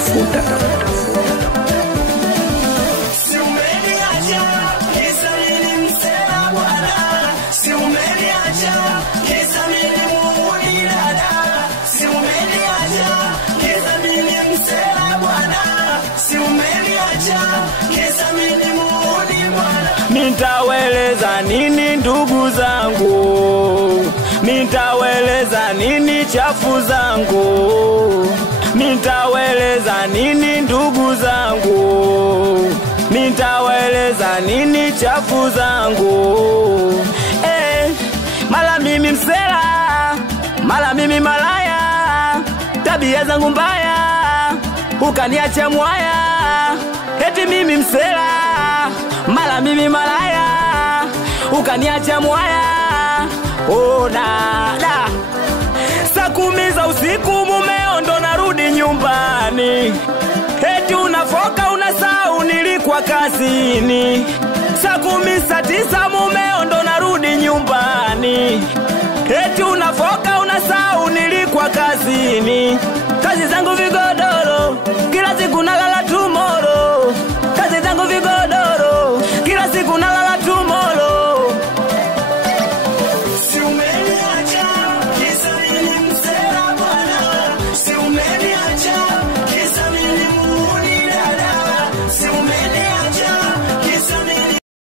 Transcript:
tafuta. Nitaweleza nini ndugu zangu, nitaweleza nini chafu zangu, nitaweleza nini ndugu zangu, nitaweleza nini chafu zangu. Mala mimi msela, mala mimi malaya, tabia zangu mbaya, ukaniacha mwaya. Eti mimi msela, mala mimi malaya, ukaniacha mwaya. Dada, saa 10 za usiku mumeo ndo narudi nyumbani. Eti unafoka unasahau nilikuwa kazini. Saa 10 saa 9 mumeo ndo narudi nyumbani. Eti unafoka unasahau nilikuwa kazini. Kazi zangu vigo